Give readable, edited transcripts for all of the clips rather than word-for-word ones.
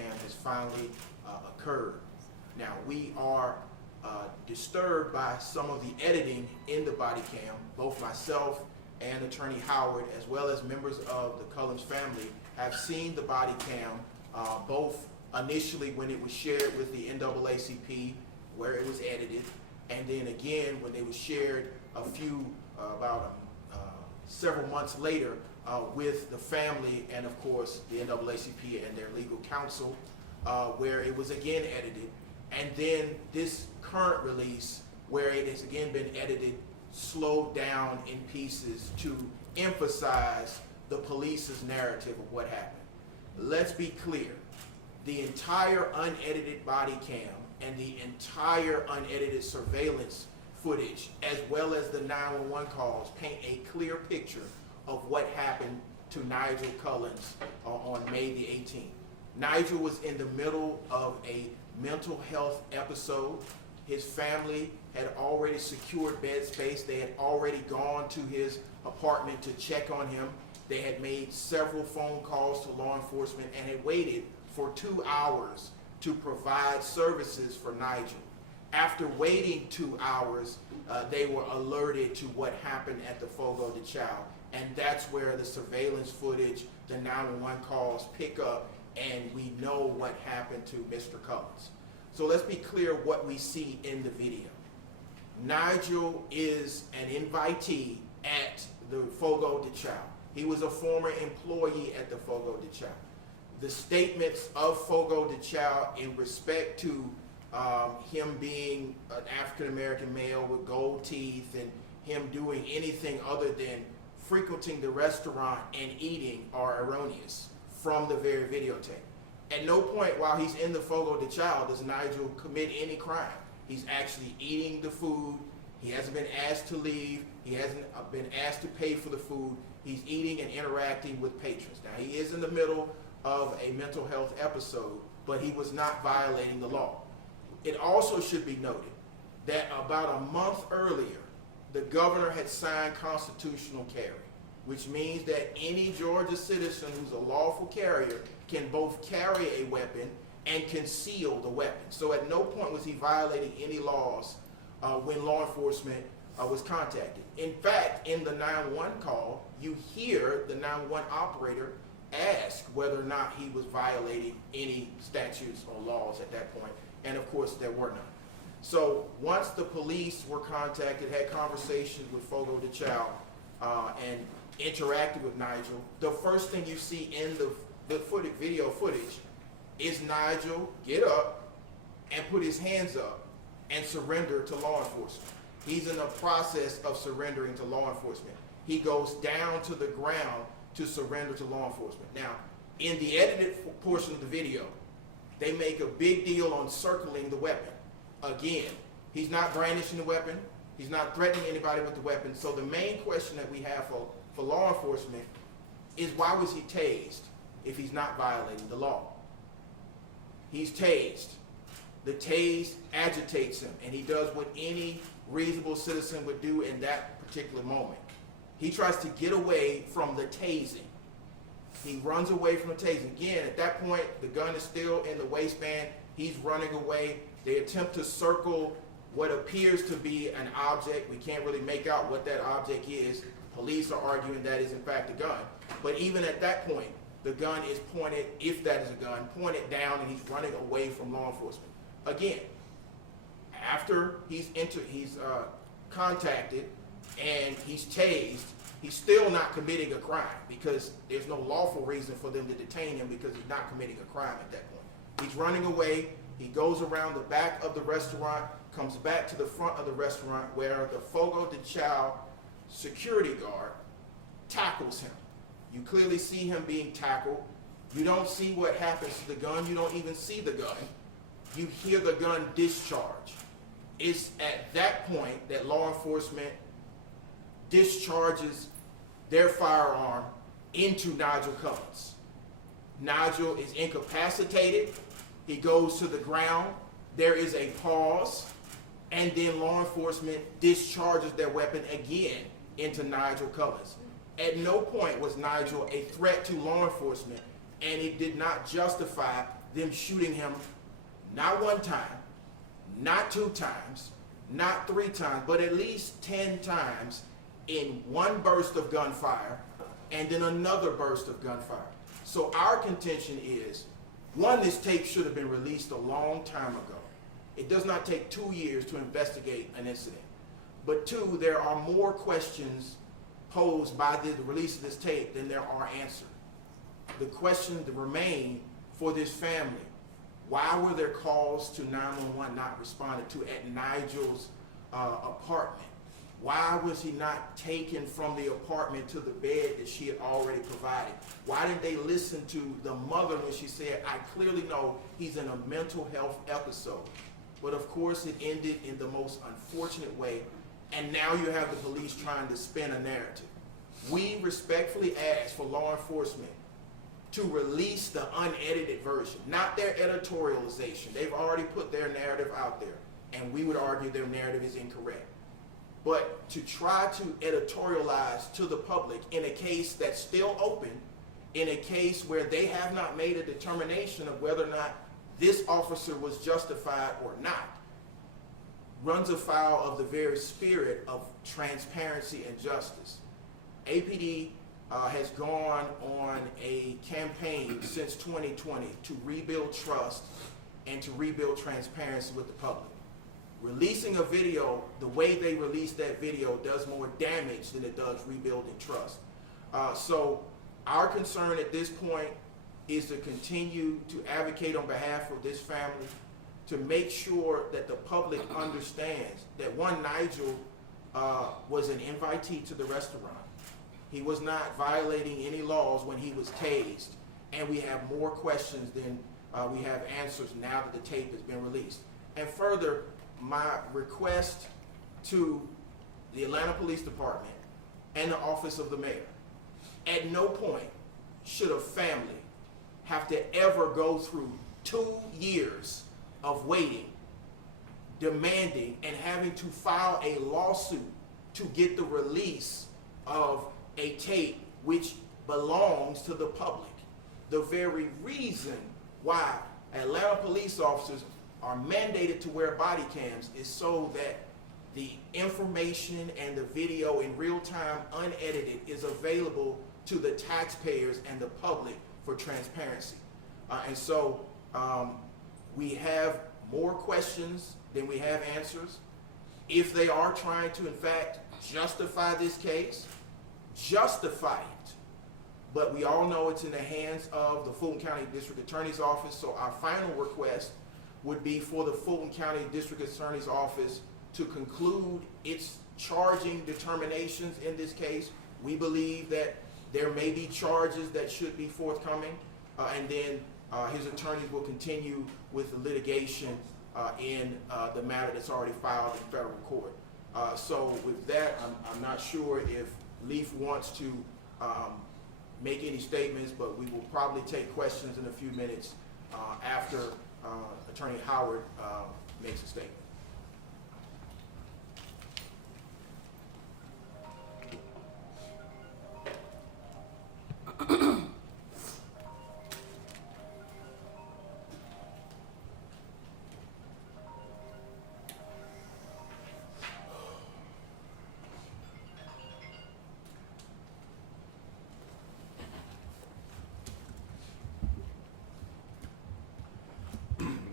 cam has finally occurred. Now, we are disturbed by some of the editing in the body cam. Both myself and Attorney Howard, as well as members of the Cullins family, have seen the body cam, both initially when it was shared with the NAACP, where it was edited, and then again when it was shared several months later with the family and of course the NAACP and their legal counsel, where it was again edited, and then this current release where it has again been edited, slowed down in pieces to emphasize the police's narrative of what happened. Let's be clear, the entire unedited body cam and the entire unedited surveillance footage, as well as the 911 calls, paint a clear picture of what happened to Nygil Cullins on May the 18th. Nygil was in the middle of a mental health episode. His family had already secured bed space. They had already gone to his apartment to check on him. They had made several phone calls to law enforcement and had waited for 2 hours to provide services for Nygil. After waiting 2 hours, they were alerted to what happened at the Fogo de Chão, and that's where the surveillance footage, the 911 calls pick up, and we know what happened to Mr. Cullins. So let's be clear what we see in the video. Nygil is an invitee at the Fogo de Chão. He was a former employee at the Fogo de Chão. The statements of Fogo de Chão in respect to him being an African-American male with gold teeth and him doing anything other than frequenting the restaurant and eating are erroneous from the very videotape. At no point while he's in the Fogo de Chão does Nygil commit any crime. He's actually eating the food. He hasn't been asked to leave. He hasn't been asked to pay for the food. He's eating and interacting with patrons. Now, he is in the middle of a mental health episode, but he was not violating the law. It also should be noted that about a month earlier, the governor had signed constitutional carry, which means that any Georgia citizen who's a lawful carrier can both carry a weapon and conceal the weapon. So at no point was he violating any laws when law enforcement was contacted. In fact, in the 911 call, you hear the 911 operator ask whether or not he was violating any statutes or laws at that point, and of course there were none. So once the police were contacted, had conversations with Fogo de Chão, and interacted with Nygil, the first thing you see in the video footage is Nygil get up and put his hands up and surrender to law enforcement. He's in the process of surrendering to law enforcement. He goes down to the ground to surrender to law enforcement. Now, in the edited portion of the video, they make a big deal on circling the weapon. Again, he's not brandishing the weapon. He's not threatening anybody with the weapon. So the main question that we have for law enforcement is, why was he tased if he's not violating the law? He's tased. The tase agitates him, and he does what any reasonable citizen would do in that particular moment. He tries to get away from the tasing. He runs away from the tasing. Again, at that point, the gun is still in the waistband. He's running away. They attempt to circle what appears to be an object. We can't really make out what that object is. Police are arguing that is in fact a gun. But even at that point, the gun is pointed, if that is a gun, pointed down, and he's running away from law enforcement. Again, after he's contacted and he's tased, he's still not committing a crime, because there's no lawful reason for them to detain him, because he's not committing a crime at that point. He's running away. He goes around the back of the restaurant, comes back to the front of the restaurant, where the Fogo de Chão security guard tackles him. You clearly see him being tackled. You don't see what happens to the gun. You don't even see the gun. You hear the gun discharge. It's at that point that law enforcement discharges their firearm into Nygil Cullins. Nygil is incapacitated. He goes to the ground. There is a pause, and then law enforcement discharges their weapon again into Nygil Cullins. At no point was Nygil a threat to law enforcement, and it did not justify them shooting him not one time, not 2 times, not 3 times, but at least 10 times in one burst of gunfire and then another burst of gunfire. So our contention is, one, this tape should have been released a long time ago. It does not take 2 years to investigate an incident. But 2, there are more questions posed by the release of this tape than there are answered. The questions that remain for this family: why were their calls to 911 not responded to at Nygil's apartment? Why was he not taken from the apartment to the bed that she had already provided? Why didn't they listen to the mother when she said, I clearly know he's in a mental health episode? But of course it ended in the most unfortunate way, and now you have the police trying to spin a narrative. We respectfully ask for law enforcement to release the unedited version, not their editorialization. They've already put their narrative out there, and we would argue their narrative is incorrect. But to try to editorialize to the public in a case that's still open, in a case where they have not made a determination of whether or not this officer was justified or not, runs afoul of the very spirit of transparency and justice. APD has gone on a campaign since 2020 to rebuild trust and to rebuild transparency with the public. Releasing a video the way they released that video does more damage than it does rebuilding trust. So our concern at this point is to continue to advocate on behalf of this family, to make sure that the public understands that, one, Nygil was an invitee to the restaurant. He was not violating any laws when he was tased, and we have more questions than we have answers now that the tape has been released. And further, my request to the Atlanta Police Department and the Office of the Mayor: at no point should a family have to ever go through 2 years of waiting, demanding, and having to file a lawsuit to get the release of a tape which belongs to the public. The very reason why Atlanta police officers are mandated to wear body cams is so that the information and the video in real time, unedited, is available to the taxpayers and the public for transparency. And so we have more questions than we have answers. If they are trying to, in fact, justify this case, justify it. But we all know it's in the hands of the Fulton County District Attorney's Office, so our final request would be for the Fulton County District Attorney's Office to conclude its charging determinations in this case. We believe that there may be charges that should be forthcoming, and then his attorneys will continue with the litigation in the matter that's already filed in federal court. So with that, I'm not sure if Leaf wants to make any statements, but we will probably take questions in a few minutes after Attorney Howard makes a statement.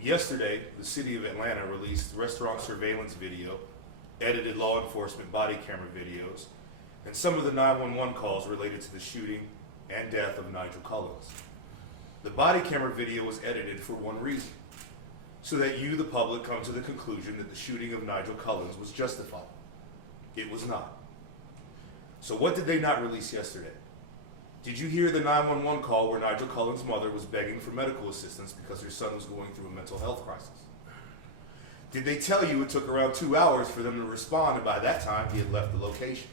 Yesterday, the city of Atlanta released restaurant surveillance video, edited law enforcement body camera videos, and some of the 911 calls related to the shooting and death of Nygil Cullins. The body camera video was edited for one reason: so that you, the public, come to the conclusion that the shooting of Nygil Cullins was justified. It was not. So what did they not release yesterday? Did you hear the 911 call where Nygil Cullins' mother was begging for medical assistance because her son was going through a mental health crisis? Did they tell you it took around 2 hours for them to respond, and by that time he had left the location?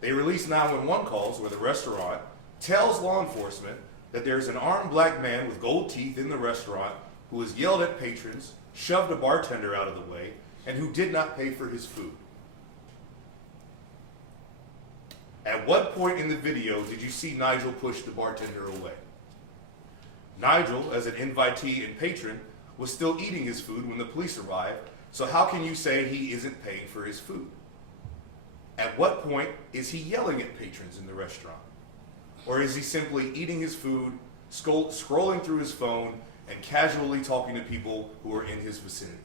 They released 911 calls where the restaurant tells law enforcement that there's an armed black man with gold teeth in the restaurant who has yelled at patrons, shoved a bartender out of the way, and who did not pay for his food. At what point in the video did you see Nygil push the bartender away? Nygil, as an invitee and patron, was still eating his food when the police arrived, so how can you say he isn't paying for his food? At what point is he yelling at patrons in the restaurant? Or is he simply eating his food, scrolling through his phone, and casually talking to people who are in his vicinity?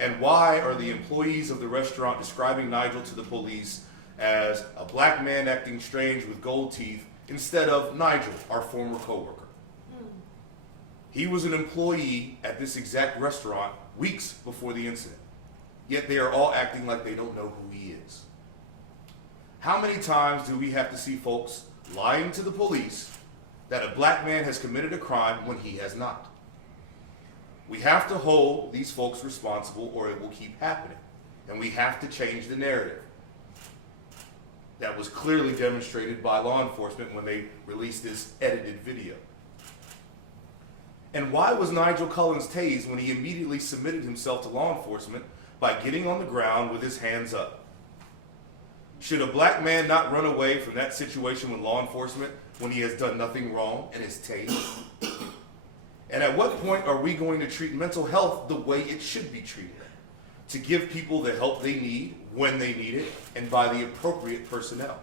And why are the employees of the restaurant describing Nygil to the police as a black man acting strange with gold teeth instead of Nygil, our former coworker? He was an employee at this exact restaurant weeks before the incident, yet they are all acting like they don't know who he is. How many times do we have to see folks lying to the police that a black man has committed a crime when he has not? We have to hold these folks responsible or it will keep happening, and we have to change the narrative. That was clearly demonstrated by law enforcement when they released this edited video. And why was Nygil Cullins tased when he immediately submitted himself to law enforcement by getting on the ground with his hands up? Should a black man not run away from that situation with law enforcement when he has done nothing wrong and is tased? And at what point are we going to treat mental health the way it should be treated? To give people the help they need when they need it and by the appropriate personnel?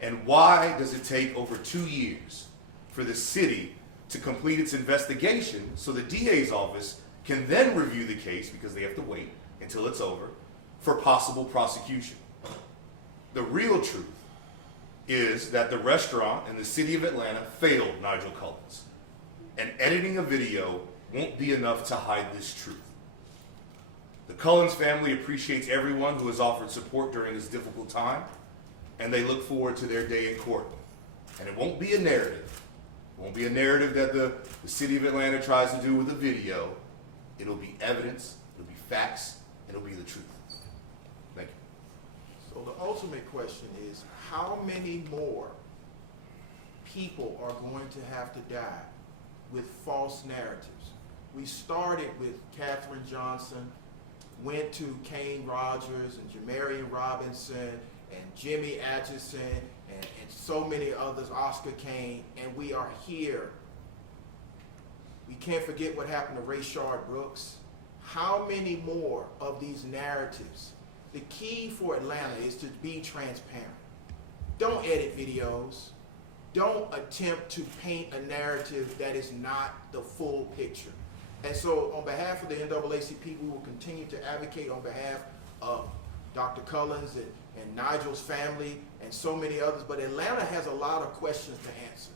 And why does it take over 2 years for the city to complete its investigation so the DA's office can then review the case, because they have to wait until it's over, for possible prosecution? The real truth is that the restaurant and the city of Atlanta failed Nygil Cullins, and editing a video won't be enough to hide this truth. The Cullins family appreciates everyone who has offered support during this difficult time, and they look forward to their day in court. And it won't be a narrative. It won't be a narrative that the city of Atlanta tries to do with a video. It'll be evidence, it'll be facts, and it'll be the truth. Thank you. So the ultimate question is, how many more people are going to have to die with false narratives? We started with Katherine Johnson, went to Kane Rogers and Jamarian Robinson and Jimmy Atchison and so many others, Oscar Kane, and we are here. We can't forget what happened to Rayshard Brooks. How many more of these narratives? The key for Atlanta is to be transparent. Don't edit videos. Don't attempt to paint a narrative that is not the full picture. And so on behalf of the NAACP, we will continue to advocate on behalf of Dr. Cullins and Nygil's family and so many others. But Atlanta has a lot of questions to answer.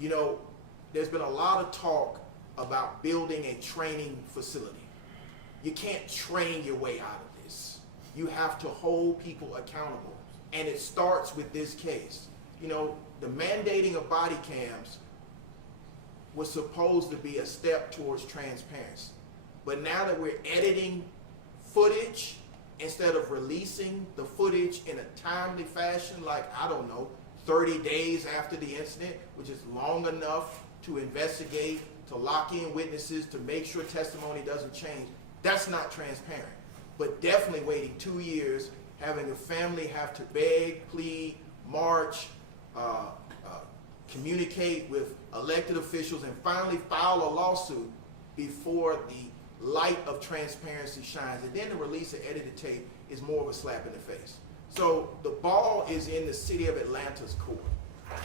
You know, there's been a lot of talk about building a training facility. You can't train your way out of this. You have to hold people accountable. And it starts with this case. You know, the mandating of body cams was supposed to be a step towards transparency. But now that we're editing footage instead of releasing the footage in a timely fashion, like, I don't know, 30 days after the incident, which is long enough to investigate, to lock in witnesses, to make sure testimony doesn't change, that's not transparent. But definitely waiting 2 years, having a family have to beg, plead, march, communicate with elected officials, and finally file a lawsuit before the light of transparency shines. And then the release of edited tape is more of a slap in the face. So the ball is in the city of Atlanta's court.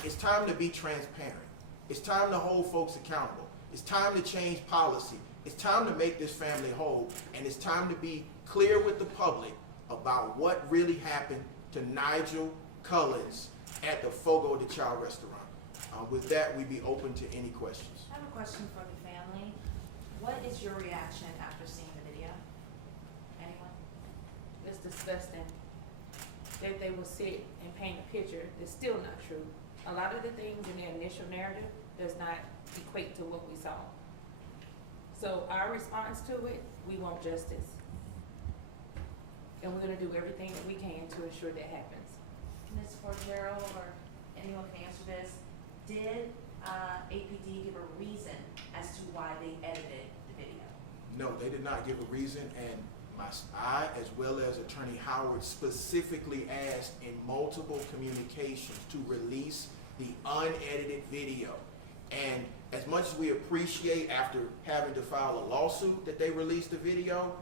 It's time to be transparent. It's time to hold folks accountable. It's time to change policy. It's time to make this family whole. And it's time to be clear with the public about what really happened to Nygil Cullins at the Fogo de Chão restaurant. With that, we'd be open to any questions. I have a question for the family. What is your reaction after seeing the video? Anyone? It's disgusting that they will sit and paint a picture that's still not true. A lot of the things in their initial narrative does not equate to what we saw. So our response to it, we want justice. And we're gonna do everything that we can to ensure that happens. Ms. Forgero or anyone can answer this. Did APD give a reason as to why they edited the video? No, they did not give a reason, and I, as well as Attorney Howard, specifically asked in multiple communications to release the unedited video. And as much as we appreciate after having to file a lawsuit that they released the video,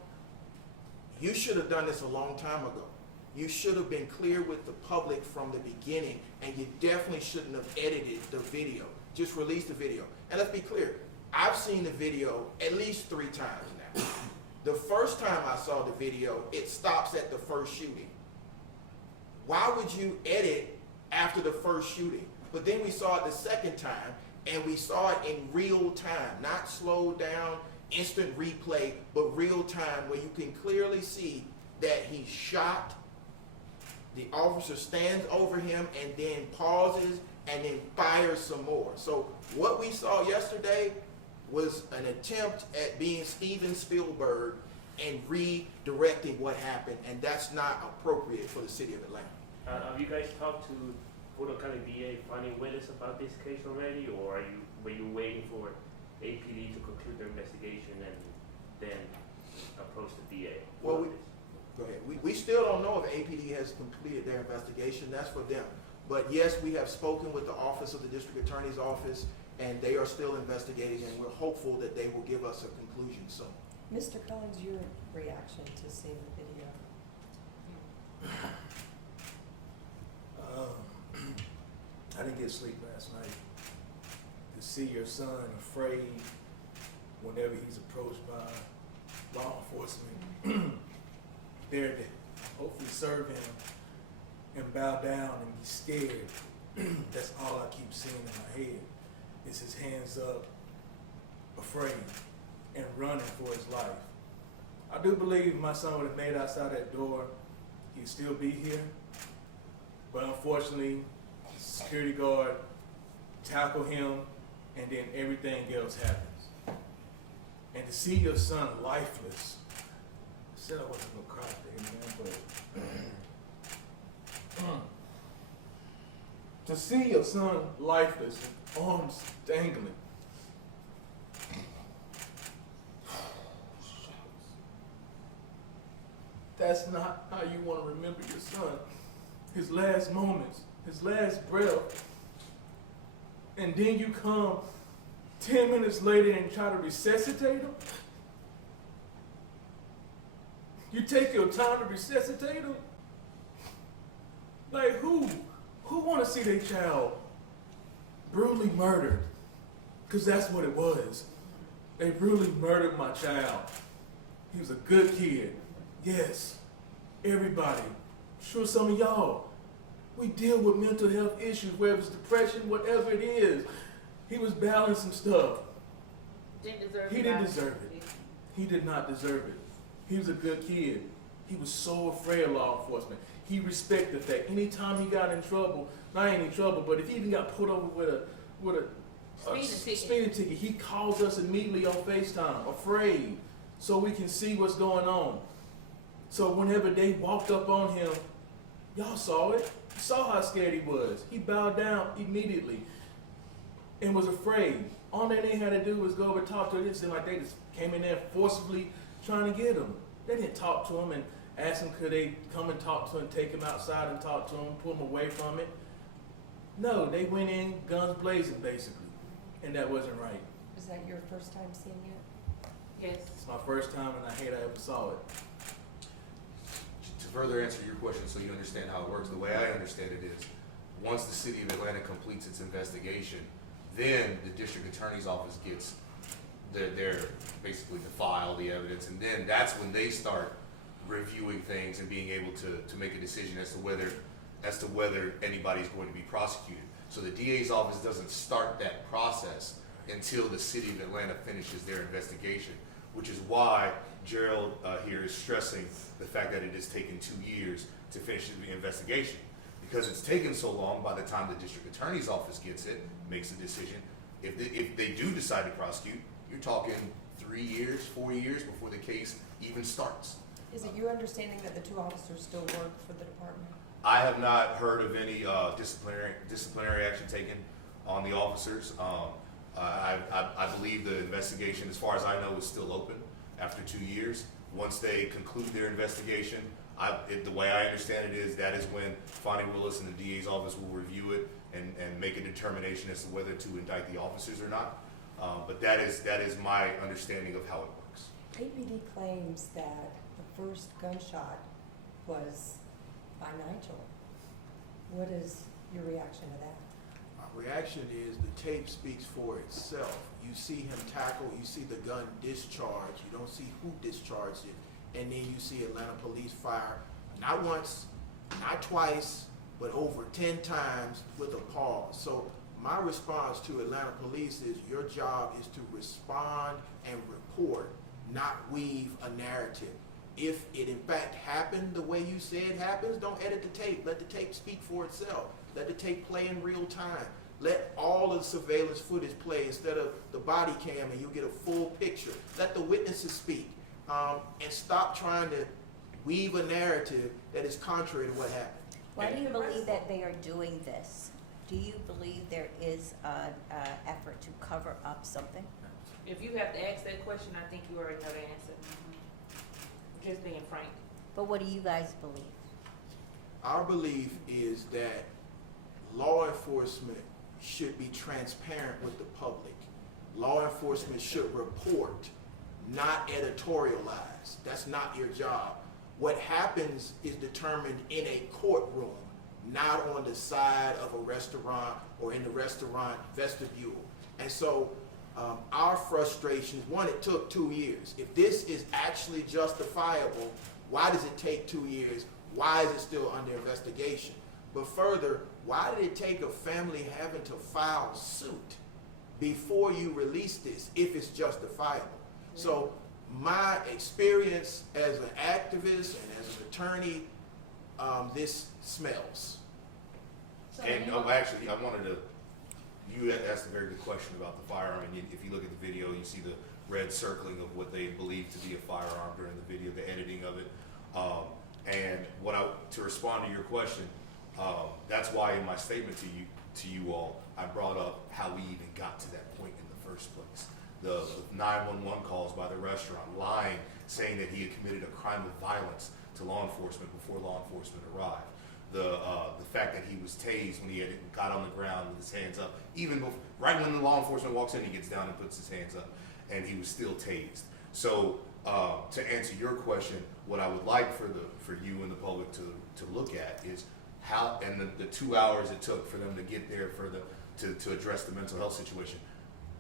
you should have done this a long time ago. You should have been clear with the public from the beginning, and you definitely shouldn't have edited the video. Just release the video. And let's be clear, I've seen the video at least 3 times now. The first time I saw the video, it stops at the first shooting. Why would you edit after the first shooting? But then we saw it the second time, and we saw it in real time, not slowed down, instant replay, but real time, where you can clearly see that he shot. The officer stands over him and then pauses and then fires some more. So what we saw yesterday was an attempt at being Steven Spielberg and redirecting what happened, and that's not appropriate for the city of Atlanta. Have you guys talked to Fogo County DA Fannie Willis about this case already, or were you waiting for APD to conclude their investigation and then approach the DA? Well, go ahead. We still don't know if APD has completed their investigation. That's for them. But yes, we have spoken with the Office of the District Attorney's Office, and they are still investigating, and we're hopeful that they will give us a conclusion soon. Mr. Cullins, your reaction to seeing the video? I didn't get sleep last night. To see your son afraid whenever he's approached by law enforcement, there to hopefully serve him and bow down and be scared. That's all I keep seeing in my head. Is his hands up, afraid, and running for his life. I do believe if my son would have made it outside that door, he'd still be here. But unfortunately, the security guard tackled him, and then everything else happens. And to see your son lifeless, I said I wasn't gonna cry today, man, but to see your son lifeless, and arms dangling. That's not how you want to remember your son. His last moments, his last breath. And then you come 10 minutes later and try to resuscitate him? You take your time to resuscitate him? Like who want to see their child brutally murdered? Because that's what it was. They brutally murdered my child. He was a good kid. Yes, everybody. Sure, some of y'all. We deal with mental health issues, whether it's depression, whatever it is. He was battling some stuff. He didn't deserve it. He did not deserve it. He was a good kid. He was so afraid of law enforcement. He respected the fact. Anytime he got in trouble, not any trouble, but if he even got pulled over with a speeding ticket, he calls us immediately on FaceTime, afraid, so we can see what's going on. So whenever they walked up on him, y'all saw it. You saw how scared he was. He bowed down immediately and was afraid. All that they had to do was go over and talk to him. It seemed like they just came in there forcibly trying to get him. They didn't talk to him and ask him could they come and talk to him, take him outside and talk to him, pull him away from it. No, they went in guns blazing basically, and that wasn't right. Is that your first time seeing it? Yes. It's my first time and I hate I ever saw it. To further answer your question so you understand how it works, the way I understand it is, once the city of Atlanta completes its investigation, then the district attorney's office gets their basically to file the evidence, and then that's when they start reviewing things and being able to make a decision as to whether anybody's going to be prosecuted. So the DA's office doesn't start that process until the city of Atlanta finishes their investigation, which is why Gerald here is stressing the fact that it has taken 2 years to finish the investigation. Because it's taken so long, by the time the district attorney's office gets it, makes a decision, if they do decide to prosecute, you're talking 3 years, 4 years before the case even starts. Is it your understanding that the 2 officers still work for the department? I have not heard of any disciplinary action taken on the officers. I believe the investigation, as far as I know, is still open after 2 years. Once they conclude their investigation, the way I understand it is that is when Fonnie Willis and the DA's office will review it and make a determination as to whether to indict the officers or not. But that is my understanding of how it works. APD claims that the first gunshot was by Nigel. What is your reaction to that? My reaction is the tape speaks for itself. You see him tackle, you see the gun discharge, you don't see who discharged it, and then you see Atlanta police fire, not once, not twice, but over 10 times with a pause. So my response to Atlanta police is your job is to respond and report, not weave a narrative. If it in fact happened the way you say it happens, don't edit the tape. Let the tape speak for itself. Let the tape play in real time. Let all of the surveillance footage play instead of the body cam, and you'll get a full picture. Let the witnesses speak, and stop trying to weave a narrative that is contrary to what happened. Why do you believe that they are doing this? Do you believe there is an effort to cover up something? If you have to ask that question, I think you already know the answer. Just being frank. But what do you guys believe? Our belief is that law enforcement should be transparent with the public. Law enforcement should report, not editorialize. That's not your job. What happens is determined in a courtroom, not on the side of a restaurant or in the restaurant vestibule. And so our frustration is, one, it took 2 years. If this is actually justifiable, why does it take 2 years? Why is it still under investigation? But further, why did it take a family having to file suit before you release this if it's justifiable? So my experience as an activist and as an attorney, this smells. So And anyone- actually, I wanted to. You asked a very good question about the firearm, and if you look at the video, you see the red circling of what they believe to be a firearm during the video, the editing of it. And to respond to your question, that's why in my statement to you all, I brought up how we even got to that point in the first place. The 911 calls by the restaurant, lying, saying that he had committed a crime of violence to law enforcement before law enforcement arrived. The fact that he was tased when he had got on the ground with his hands up, even before, right when the law enforcement walks in, he gets down and puts his hands up, and he was still tased. So to answer your question, what I would like for you and the public to look at is how, and the 2 hours it took for them to get there to address the mental health situation.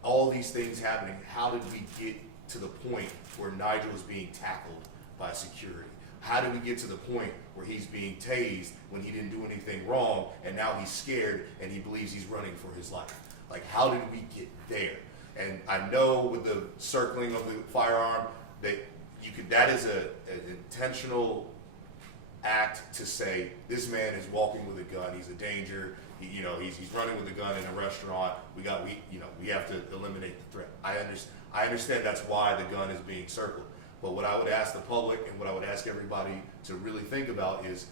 All these things happening, how did we get to the point where Nigel is being tackled by security? How did we get to the point where he's being tased when he didn't do anything wrong, and now he's scared and he believes he's running for his life? Like, how did we get there? And I know with the circling of the firearm that is an intentional act to say this man is walking with a gun, he's a danger, he's running with a gun in a restaurant. We have to eliminate the threat. I understand that's why the gun is being circled. But what I would ask the public and what I would ask everybody to really think about is,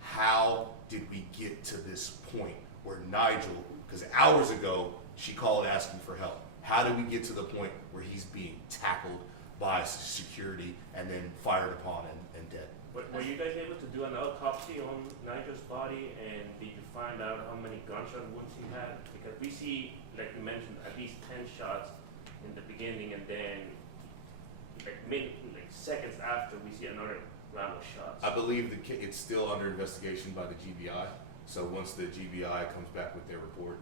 how did we get to this point where Nigel, because hours ago she called asking for help. How did we get to the point where he's being tackled by security and then fired upon and dead? Were you guys able to do an autopsy on Nigel's body, and did you find out how many gunshot wounds he had? Because we see, like you mentioned, at least 10 shots in the beginning, and then seconds after we see another round of shots. I believe it's still under investigation by the GBI. So once the GBI comes back with their report,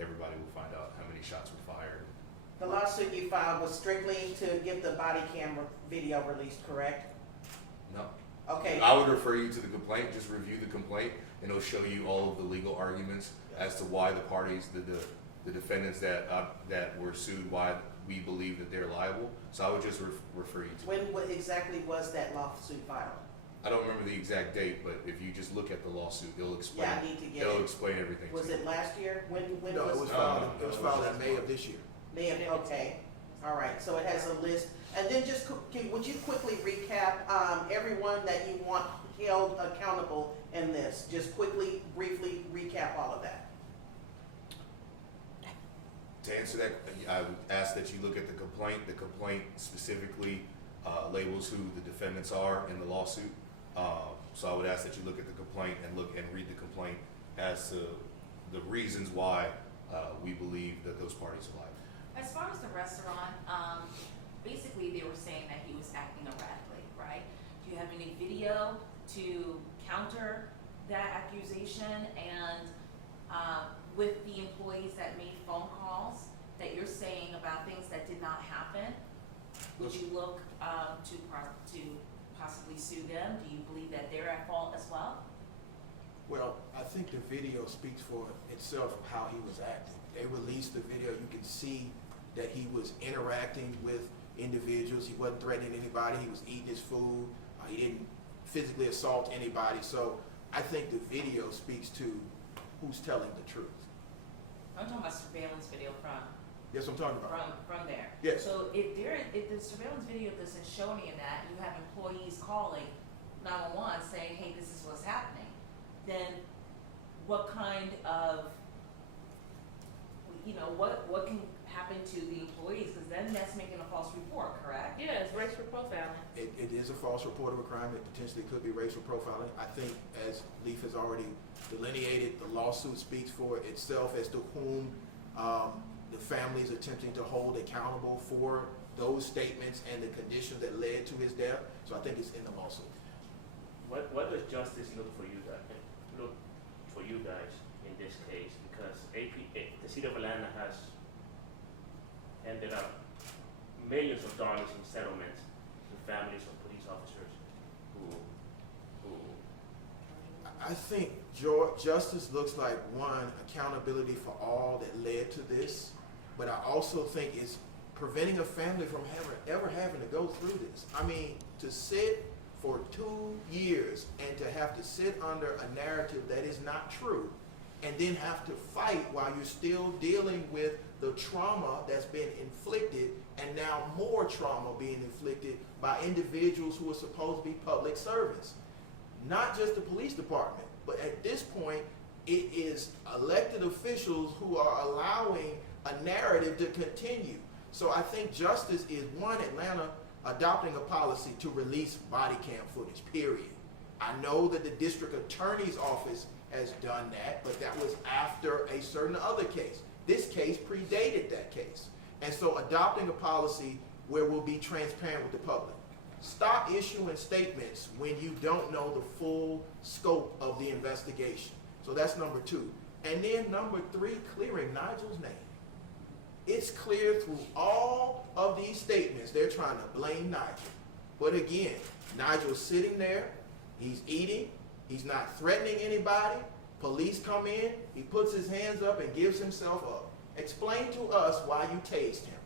everybody will find out how many shots were fired. The lawsuit you filed was strictly to get the body camera video released, correct? No. Okay. I would refer you to the complaint. Just review the complaint, and it'll show you all of the legal arguments as to why the parties, the defendants that were sued, why we believe that they're liable. So I would just refer you to. When exactly was that lawsuit filed? I don't remember the exact date, but if you just look at the lawsuit, it'll explain. Yeah, I need to get It'll it. explain everything. Was to you. it last year? When No, it was filed. It was filed in May of this year. May of, okay. All right, so it has a list. And then just, would you quickly recap everyone that you want held accountable in this? Just quickly, briefly recap all of that. To answer that, I would ask that you look at the complaint. The complaint specifically labels who the defendants are in the lawsuit. So I would ask that you look at the complaint and read the complaint as to the reasons why we believe that those parties lied. As far as the restaurant, basically they were saying that he was acting erratically, right? Do you have any video to counter that accusation? And with the employees that made phone calls that you're saying about things that did not happen, would you look to possibly sue them? Do you believe that they're at fault as well? Well, I think the video speaks for itself of how he was acting. They released the video. You can see that he was interacting with individuals. He wasn't threatening anybody. He was eating his food. He didn't physically assault anybody. So I think the video speaks to who's telling the truth. I'm talking about surveillance video from That's what I'm talking about. from there. Yes. So if the surveillance video doesn't show any of that, you have employees calling 911 saying, hey, this is what's happening, then what kind of, what can happen to the employees? Because then that's making a false report, correct? Yeah, it's racial profiling. It is a false report of a crime. It potentially could be racial profiling. I think, as Leaf has already delineated, the lawsuit speaks for itself as to whom the family is attempting to hold accountable for those statements and the conditions that led to his death. So I think it's in the lawsuit. What does justice look for you guys in this case? Because the city of Atlanta has ended up millions of dollars in settlements to families of police officers who I think justice looks like, one, accountability for all that led to this, but I also think it's preventing a family from ever having to go through this. I mean, to sit for 2 years and to have to sit under a narrative that is not true, and then have to fight while you're still dealing with the trauma that's been inflicted, and now more trauma being inflicted by individuals who are supposed to be public servants. Not just the police department, but at this point, it is elected officials who are allowing a narrative to continue. So I think justice is, one, Atlanta adopting a policy to release body cam footage, period. I know that the district attorney's office has done that, but that was after a certain other case. This case predated that case. And so adopting a policy where we'll be transparent with the public. Stop issuing statements when you don't know the full scope of the investigation. So that's number 2. And then number 3, clearing Nygel's name. It's clear through all of these statements they're trying to blame Nygil. But again, Nygel's sitting there, he's eating, he's not threatening anybody. Police come in, he puts his hands up and gives himself up. Explain to us why you tased him.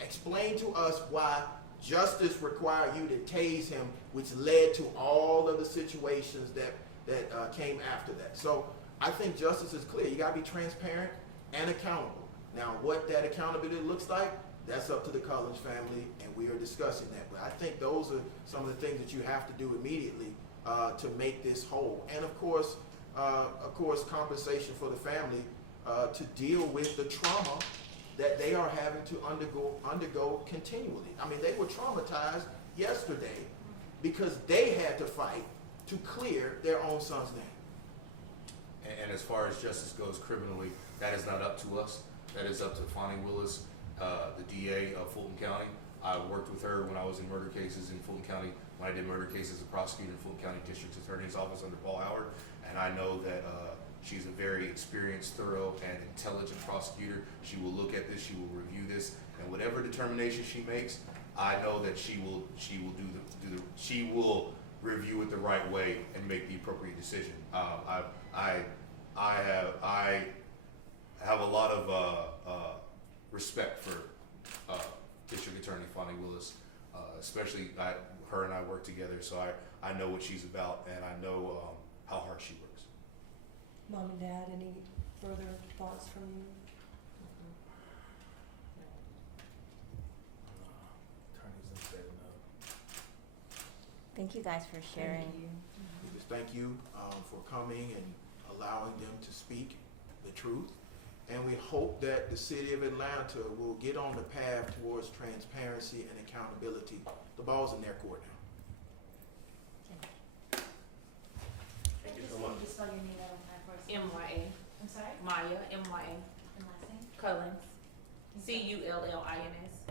Explain to us why justice required you to tase him, which led to all of the situations that came after that. So I think justice is clear. You gotta be transparent and accountable. Now, what that accountability looks like, that's up to the Cullins family, and we are discussing that. But I think those are some of the things that you have to do immediately to make this whole. And of course, compensation for the family to deal with the trauma that they are having to undergo continually. I mean, they were traumatized yesterday because they had to fight to clear their own son's name. And as far as justice goes criminally, that is not up to us. That is up to Fonnie Willis, the DA of Fulton County. I worked with her when I was in murder cases in Fulton County, when I did murder cases as a prosecutor in Fulton County District Attorney's Office under Paul Howard. And I know that she's a very experienced, thorough, and intelligent prosecutor. She will look at this, she will review this, and whatever determination she makes, I know that she will review it the right way and make the appropriate decision. I have a lot of respect for District Attorney Fonnie Willis, especially her and I work together, so I know what she's about, and I know how hard she works. Mom and Dad, any further thoughts from you? Attorneys and setting up. Thank you guys for sharing. Thank you. We just thank you for coming and allowing them to speak the truth. And we hope that the city of Atlanta will get on the path towards transparency and accountability. The ball's in their court now. Thank you so much. Just spell your name out on time for us. MYA. I'm sorry? Maya, M-Y-A, And last name? Cullins, Cullins.